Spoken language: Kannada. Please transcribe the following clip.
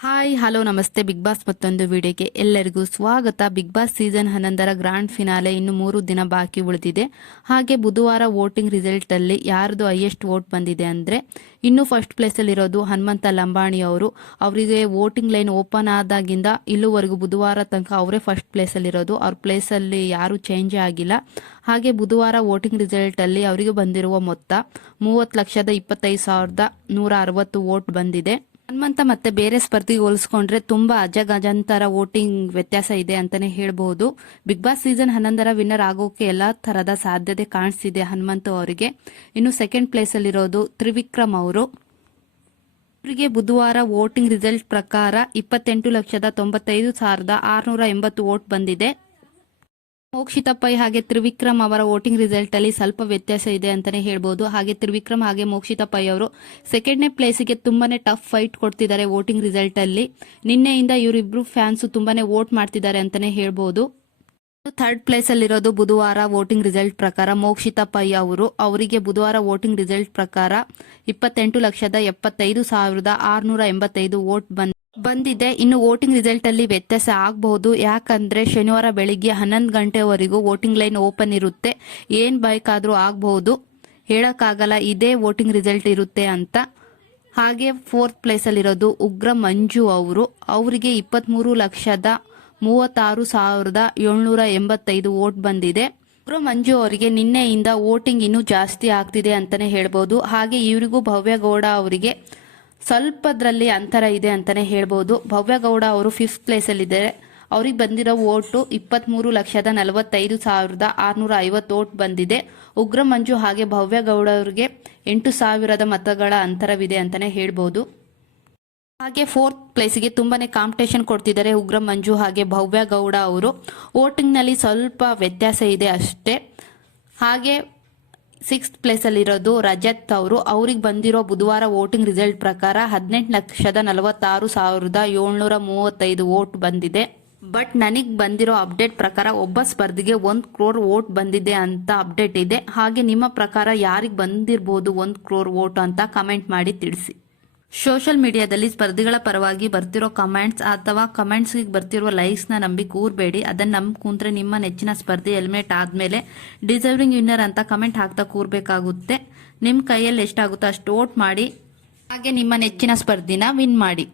ಹಾಯ್, ಹಲೋ, ನಮಸ್ತೆ. ಬಿಗ್ ಬಾಸ್ ಮತ್ತೊಂದು ವಿಡಿಯೋಗೆ ಎಲ್ಲರಿಗೂ ಸ್ವಾಗತ. ಬಿಗ್ ಬಾಸ್ ಸೀಸನ್ ಹನ್ನೊಂದರ ಗ್ರಾಂಡ್ ಫಿನಾಲೆ ಇನ್ನು ಮೂರು ದಿನ ಬಾಕಿ ಉಳಿದಿದೆ. ಹಾಗೆ ಬುಧವಾರ ವೋಟಿಂಗ್ ರಿಸಲ್ಟ್ ಅಲ್ಲಿ ಯಾರ್ದು ಹೈಯೆಸ್ಟ್ ವೋಟ್ ಬಂದಿದೆ ಅಂದ್ರೆ ಇನ್ನು ಫಸ್ಟ್ ಪ್ಲೇಸ್ ಅಲ್ಲಿ ಇರೋದು ಹನುಮಂತ ಲಂಬಾಣಿ ಅವರು. ಅವರಿಗೆ ವೋಟಿಂಗ್ ಲೈನ್ ಓಪನ್ ಆದಾಗಿಂದ ಇಲ್ಲಿವರೆಗೂ ಬುಧವಾರ ತನಕ ಅವರೇ ಫಸ್ಟ್ ಪ್ಲೇಸ್ ಅಲ್ಲಿ ಇರೋದು. ಅವ್ರ ಪ್ಲೇಸ್ ಅಲ್ಲಿ ಯಾರು ಚೇಂಜ್ ಆಗಿಲ್ಲ. ಹಾಗೆ ಬುಧವಾರ ವೋಟಿಂಗ್ ರಿಸಲ್ಟ್ ಅಲ್ಲಿ ಅವರಿಗೆ ಬಂದಿರುವ ಮೊತ್ತ ಮೂವತ್ತು ಲಕ್ಷದ ಇಪ್ಪತ್ತೈದು ಸಾವಿರದ ನೂರ ಅರವತ್ತು ವೋಟ್ ಬಂದಿದೆ. ಹನುಮಂತ ಮತ್ತೆ ಬೇರೆ ಸ್ಪರ್ಧಿಗೆ ಹೋಲಿಸ್ಕೊಂಡ್ರೆ ತುಂಬಾ ಅಜಗಜಂತರ ವೋಟಿಂಗ್ ವ್ಯತ್ಯಾಸ ಇದೆ ಅಂತಾನೆ ಹೇಳಬಹುದು. ಬಿಗ್ ಬಾಸ್ ಸೀಸನ್ ಹನ್ನೊಂದರ ವಿನ್ನರ್ ಆಗೋಕೆ ಎಲ್ಲಾ ತರದ ಸಾಧ್ಯತೆ ಕಾಣಿಸಿದೆ ಹನುಮಂತ ಅವರಿಗೆ. ಇನ್ನು ಸೆಕೆಂಡ್ ಪ್ಲೇಸ್ ಅಲ್ಲಿರೋದು ತ್ರಿವಿಕ್ರಮ್ ಅವರು. ಅವರಿಗೆ ಬುಧವಾರ ವೋಟಿಂಗ್ ರಿಸಲ್ಟ್ ಪ್ರಕಾರ ಇಪ್ಪತ್ತೆಂಟು ಲಕ್ಷದ ತೊಂಬತ್ತೈದು ಸಾವಿರದ ಆರುನೂರ ಎಂಬತ್ತು ವೋಟ್ ಬಂದಿದೆ. ಮೋಕ್ಷಿತ ಹಾಗೆ ತ್ರಿವಿಕ್ರಮ್ ಅವರ ವೋಟಿಂಗ್ ರಿಸಲ್ಟ್ ಅಲ್ಲಿ ಸ್ವಲ್ಪ ವ್ಯತ್ಯಾಸ ಇದೆ ಅಂತಾನೆ ಹೇಳ್ಬೋದು. ಹಾಗೆ ತ್ರಿವಿಕ್ರಮ್ ಹಾಗೆ ಮೋಕ್ಷಿತ ಪೈ ಅವರು ಸೆಕೆಂಡ್ನೇ ಪ್ಲೇಸಿಗೆ ತುಂಬಾನೇ ಟಫ್ ಫೈಟ್ ಕೊಡ್ತಿದ್ದಾರೆ ವೋಟಿಂಗ್ ರಿಸಲ್ಟ್ ಅಲ್ಲಿ. ನಿನ್ನೆಯಿಂದ ಇವರಿಬ್ರು ಫ್ಯಾನ್ಸ್ ತುಂಬಾನೇ ವೋಟ್ ಮಾಡ್ತಿದ್ದಾರೆ ಅಂತಾನೆ ಹೇಳ್ಬೋದು. ಥರ್ಡ್ ಪ್ಲೇಸ್ ಅಲ್ಲಿರೋದು ಬುಧವಾರ ವೋಟಿಂಗ್ ರಿಸಲ್ಟ್ ಪ್ರಕಾರ ಮೋಕ್ಷಿತ ಪೈ ಅವರು. ಅವರಿಗೆ ಬುಧವಾರ ವೋಟಿಂಗ್ ರಿಸಲ್ಟ್ ಪ್ರಕಾರ ಇಪ್ಪತ್ತೆಂಟು ಲಕ್ಷದ ಎಪ್ಪತ್ತೈದು ಸಾವಿರದ ಆರುನೂರ ಎಂಬತ್ತೈದು ವೋಟ್ ಬಂದ ಬಂದಿದೆ. ಇನ್ನು ವೋಟಿಂಗ್ ರಿಸಲ್ಟ್ ಅಲ್ಲಿ ವ್ಯತ್ಯಾಸ ಆಗಬಹುದು. ಯಾಕಂದ್ರೆ ಶನಿವಾರ ಬೆಳಿಗ್ಗೆ ಹನ್ನೊಂದು ಗಂಟೆವರೆಗೂ ವೋಟಿಂಗ್ ಲೈನ್ ಓಪನ್ ಇರುತ್ತೆ. ಏನ್ ಬೇಕಾದ್ರೂ ಆಗಬಹುದು. ಹೇಳಕ್ಕಾಗಲ್ಲ, ಇದೇ ವೋಟಿಂಗ್ ರಿಸಲ್ಟ್ ಇರುತ್ತೆ ಅಂತ. ಹಾಗೆ ಫೋರ್ತ್ ಪ್ಲೇಸ್ ಅಲ್ಲಿರೋದು ಉಗ್ರ ಮಂಜು ಅವರು. ಅವರಿಗೆ ಇಪ್ಪತ್ಮೂರು ಲಕ್ಷದ ಮೂವತ್ತಾರು ಸಾವಿರದ ಏಳ್ನೂರ ಎಂಬತ್ತೈದು ವೋಟ್ ಬಂದಿದೆ. ಉಗ್ರ ಮಂಜು ಅವರಿಗೆ ನಿನ್ನೆಯಿಂದ ವೋಟಿಂಗ್ ಇನ್ನೂ ಜಾಸ್ತಿ ಆಗ್ತಿದೆ ಅಂತಾನೆ ಹೇಳ್ಬೋದು ಹಾಗೆ ಇವರಿಗೂ ಭವ್ಯ ಗೌಡ ಅವರಿಗೆ ಸ್ವಲ್ಪದ್ರಲ್ಲಿ ಅಂತರ ಇದೆ ಅಂತಾನೆ ಹೇಳ್ಬೋದು. ಭವ್ಯ ಗೌಡ ಅವರು ಫಿಫ್ತ್ ಪ್ಲೇಸಲ್ಲಿದ್ದಾರೆ ಅವ್ರಿಗೆ ಬಂದಿರೋ ವೋಟು ಇಪ್ಪತ್ಮೂರು ಲಕ್ಷದ ನಲವತ್ತೈದು ಸಾವಿರದ ಆರುನೂರ ಐವತ್ತು ವೋಟ್ ಬಂದಿದೆ. ಉಗ್ರ ಮಂಜು ಹಾಗೆ ಭವ್ಯ ಗೌಡ ಅವರಿಗೆ ಎಂಟು ಸಾವಿರದ ಮತಗಳ ಅಂತರವಿದೆ ಅಂತಾನೆ ಹೇಳ್ಬೋದು. ಹಾಗೆ ಫೋರ್ತ್ ಪ್ಲೇಸ್ಗೆ ತುಂಬಾನೇ ಕಾಂಪಿಟೇಷನ್ ಕೊಡ್ತಿದ್ದಾರೆ ಉಗ್ರ ಮಂಜು ಹಾಗೆ ಭವ್ಯ ಗೌಡ ಅವರು ವೋಟಿಂಗ್ನಲ್ಲಿ ಸ್ವಲ್ಪ ವ್ಯತ್ಯಾಸ ಇದೆ ಅಷ್ಟೇ. ಹಾಗೆ ಸಿಕ್ಸ್ತ್ ಪ್ಲೇಸಲ್ಲಿರೋದು ರಜತ್ ಅವರು. ಅವ್ರಿಗೆ ಬಂದಿರೋ ಬುಧವಾರ ವೋಟಿಂಗ್ ರಿಸಲ್ಟ್ ಪ್ರಕಾರ ಹದಿನೆಂಟು ಲಕ್ಷದ ನಲವತ್ತಾರು ಸಾವಿರದ ಏಳ್ನೂರ ಮೂವತ್ತೈದು ವೋಟ್ ಬಂದಿದೆ. ಬಟ್ ನನಗೆ ಬಂದಿರೋ ಅಪ್ಡೇಟ್ ಪ್ರಕಾರ ಒಬ್ಬ ಸ್ಪರ್ಧಿಗೆ ಒಂದು ಕ್ರೋರ್ ವೋಟ್ ಬಂದಿದೆ ಅಂತ ಅಪ್ಡೇಟ್ ಇದೆ. ಹಾಗೆ ನಿಮ್ಮ ಪ್ರಕಾರ ಯಾರಿಗೆ ಬಂದಿರ್ಬೋದು ಒಂದು ಕ್ರೋರ್ ವೋಟ್ ಅಂತ ಕಮೆಂಟ್ ಮಾಡಿ ತಿಳಿಸಿ. ಸೋಷಿಯಲ್ ಮೀಡಿಯಾದಲ್ಲಿ ಸ್ಪರ್ಧಿಗಳ ಪರವಾಗಿ ಬರ್ತಿರೋ ಕಮೆಂಟ್ಸ್ ಅಥವಾ ಕಮೆಂಟ್ಸ್ಗೆ ಬರ್ತಿರೋ ಲೈಕ್ಸ್ನ ನಂಬಿ ಕೂರಬೇಡಿ. ಅದನ್ನ ನಂಬಿ ಕೂತ್ರೆ ನಿಮ್ಮ ನೆಚ್ಚಿನ ಸ್ಪರ್ಧೆ ಹೆಲ್ಮೆಟ್ ಆದಮೇಲೆ ಡಿಸರ್ವಿಂಗ್ ವಿನ್ನರ್ ಅಂತ ಕಮೆಂಟ್ ಹಾಕ್ತಾ ಕೂರ್ಬೇಕಾಗುತ್ತೆ. ನಿಮ್ಮ ಕೈಯಲ್ಲಿ ಎಷ್ಟಾಗುತ್ತೋ ಅಷ್ಟು ವೋಟ್ ಮಾಡಿ. ಹಾಗೆ ನಿಮ್ಮ ನೆಚ್ಚಿನ ಸ್ಪರ್ಧಿನ ವಿನ್ ಮಾಡಿ.